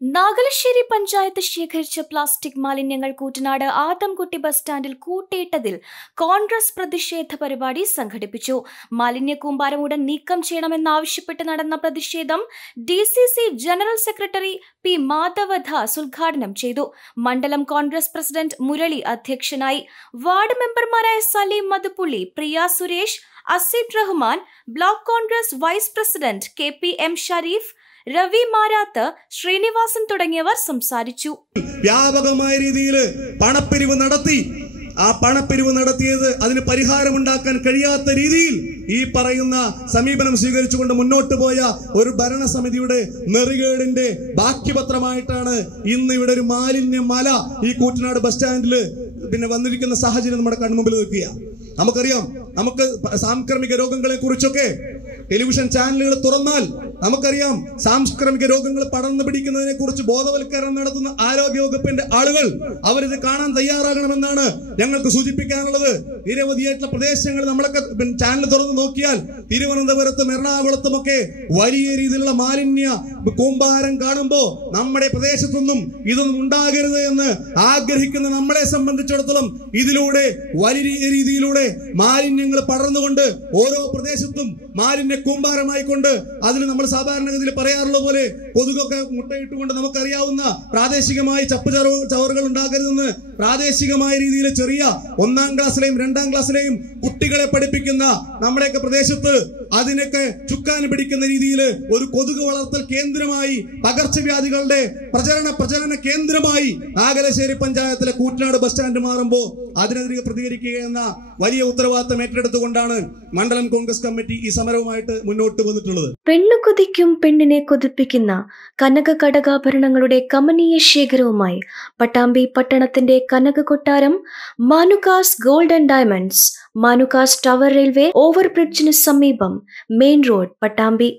നാഗലശ്ശേരി പഞ്ചായത്ത് ശേഖരിച്ച പ്ലാസ്റ്റിക് മാലിന്യങ്ങൾ കൂറ്റനാട് ആദംകുട്ടി ബസ് സ്റ്റാൻഡിൽ കൂട്ടിയിട്ടതിൽ കോൺഗ്രസ് പ്രതിഷേധ പരിപാടി സംഘടിപ്പിച്ചു. മാലിന്യ കൂമ്പാരം ഉടൻ നീക്കം ചെയ്യണമെന്നാവശ്യപ്പെട്ട് നടന്ന പ്രതിഷേധം DCC general secretary P. Madhavadas ഉദ്ഘാടനം ചെയ്തു. മണ്ഡലം കോൺഗ്രസ് പ്രസിഡന്റ് മുരളി അധ്യക്ഷനായി. വാർഡ് മെമ്പർമാരായ Saleem Madhuppully, Priya Suresh, Asif Rahman, block Congress vice president KPM Sharif, Ravi Marath, Srinivasan തുടങ്ങിയവർ സംസാരിച്ചു. വ്യാപകമായ രീതിയിൽ പണപ്പിരിവ് നടത്തി. ആ പണപ്പിരിവ് നടത്തിയത് അതിന് പരിഹാരമുണ്ടാക്കാൻ കഴിയാത്ത രീതിയിൽ ഈ പറയുന്ന സമീപനം സ്വീകരിച്ചുകൊണ്ട് മുന്നോട്ട് പോയ ഒരു ഭരണസമിതിയുടെ നെറികേടിന്റെ ബാക്കിപത്രമായിട്ടാണ് ഇന്ന് ഇവിടെ ഒരു മാലിന്യ മല ഈ കൂറ്റനാട് ബസ് സ്റ്റാൻഡിൽ വന്നിരിക്കുന്ന സാഹചര്യം നമ്മുടെ കൺമുമ്പിൽ നിൽക്കുക. നമുക്കറിയാം, നമുക്ക് സാംക്രമിക രോഗങ്ങളെ കുറിച്ചൊക്കെ ടെലിവിഷൻ ചാനലുകൾ തുറന്നാൽ നമുക്കറിയാം, സാംക്രമിക രോഗങ്ങൾ പടർന്നു പിടിക്കുന്നതിനെ കുറിച്ച് ബോധവൽക്കരണം നടത്തുന്ന ആരോഗ്യവകുപ്പിന്റെ ആളുകൾ അവരിത് കാണാൻ തയ്യാറാകണമെന്നാണ് ഞങ്ങൾക്ക് സൂചിപ്പിക്കാനുള്ളത്. നിരവധിയായിട്ടുള്ള പ്രദേശങ്ങൾ നമ്മളൊക്കെ ചാനൽ തുറന്നു നോക്കിയാൽ തിരുവനന്തപുരത്തും എറണാകുളത്തുമൊക്കെ വലിയ രീതിയിലുള്ള മാലിന്യ കൂമ്പാരം കാണുമ്പോൾ നമ്മുടെ പ്രദേശത്തൊന്നും ഇതൊന്നും ഉണ്ടാകരുത് എന്ന് ആഗ്രഹിക്കുന്ന നമ്മളെ സംബന്ധിച്ചിടത്തോളം ഇതിലൂടെ വലിയ രീതിയിലൂടെ മാലിന്യങ്ങൾ പടർന്നുകൊണ്ട് ഓരോ പ്രദേശത്തും മാലിന്യ കൂമ്പാരമായിക്കൊണ്ട് അതിന് നമ്മൾ സാധാരണഗതിയിൽ പറയാറുള്ള പോലെ കൊതുകൊക്കെ മുട്ടയിട്ടുകൊണ്ട് നമുക്കറിയാവുന്ന പ്രാദേശികമായി ചവറുകൾ ഉണ്ടാകരുതെന്ന് പ്രാദേശികമായ രീതിയിൽ ചെറിയ 1ാം ക്ലാസ്സിലെയും 2ാം ക്ലാസ്സിലെയും കുട്ടികളെ പഠിപ്പിക്കുന്ന നമ്മുടെയൊക്കെ പ്രദേശത്ത് അതിനൊക്കെ ചുക്കാൻ പിടിക്കുന്ന രീതിയിൽ ഒരു കൊതുക് വളർത്തൽ കേന്ദ്രമായി, പകർച്ചവ്യാധികളുടെ പ്രചരണ കേന്ദ്രമായി നാഗലശ്ശേരി പഞ്ചായത്തിലെ കൂറ്റനാട് ബസ് സ്റ്റാൻഡ് മാറുമ്പോൾ അതിനെതിരെ പ്രതികരിക്കുക എന്ന വലിയ ഉത്തരവാദിത്തം ഏറ്റെടുത്തുകൊണ്ടാണ് മണ്ഡലം കോൺഗ്രസ് കമ്മിറ്റി ഈ സമരവുമായിട്ട് മുന്നോട്ട് വന്നിട്ടുള്ളത്. പെണ്ണു കൊതിക്കും പെണ്ണിനെ കൊതിപ്പിക്കുന്ന കനക കടകാഭരണങ്ങളുടെ കമനീയ ശേഖരവുമായി പട്ടാമ്പി പട്ടണത്തിന്റെ കനക കൊട്ടാരം Manukas gold and diamonds, Manukas tower railway ഓവർബ്രിഡ്ജിന് സമീപം, മെയിൻ റോഡ്, പട്ടാമ്പി.